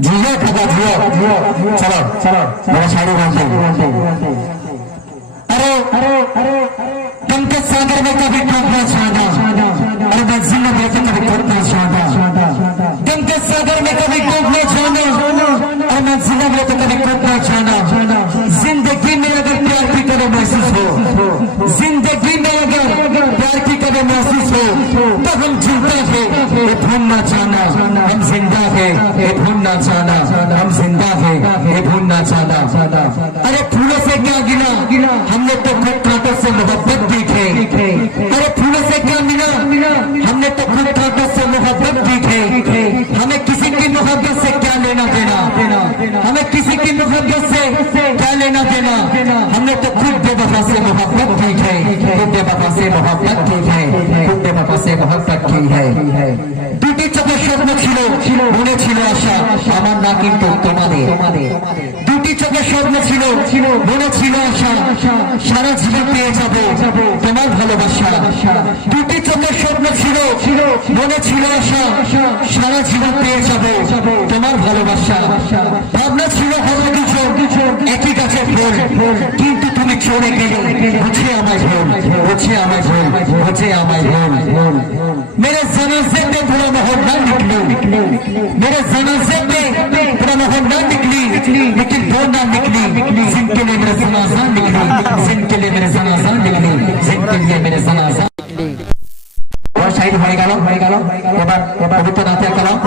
जियो ठगा जियो चलो चलो मेरा शायरी बोलते अरे अरे अरे गम के सागर में कभी टूटना चाहता अरे मैं जिंदा में कभी टूटना चाहता गम के सागर में कभी टूटना चाहता और मैं जिंदा में कभी टूटना चाहता जिंदगी में अगर प्यार की कदर महसूस हो जिंदगी में अगर प्यार की कदर महसूस हो तो हम जिंदा है ये भूलना चाहना हम जिंदा है ये भूलना चाहना हम जिंदा है ये भूलना चाहना अरे फूलों से क्या गिना हमने तो खुद कांटों से मोहब्बत दी है अरे फूलों से क्या मिला हमने तो खुद कांटों से मोहब्बत दी है हमें किसी की मोहब्बत से क्या लेना देना हमें किसी की मोहब्बत से क्या लेना देना हमने तो खुद बेवफा से मोहब्बत की है खुद बेवफा से मोहब्बत की है खुद बेवफा से मोहब्बत की है দুটি চোখের স্বপ্ন ছিল মনে ছিল আশা আমার না কিন্তু তোমাদের দুটি চোখের স্বপ্ন ছিল মনে ছিল আশা সারা জীবন পেয়ে যাব তোমার ভালোবাসা দুটি চোখের স্বপ্ন ছিল মনে ছিল আশা সারা জীবন পেয়ে যাব তোমার ভালোবাসা ভাবনা ছিল হলো কিছু একই গাছের ফুল কিন্তু তুমি চলে গেলে বুঝে আমায় ভুল বুঝে আমায় ভুল বুঝে আমায় ভুল मेरे जनाजे में बुरा माहौल ना निकले मेरे जनाजे में बुरा माहौल ना निकली लेकिन वो ना निकली जिनके लिए मेरे जनाजा निकली जिनके लिए मेरे जनाजा निकली जिनके लिए मेरे जनाजा निकली और शायद हो गया एबार पवित्र नाते कलाम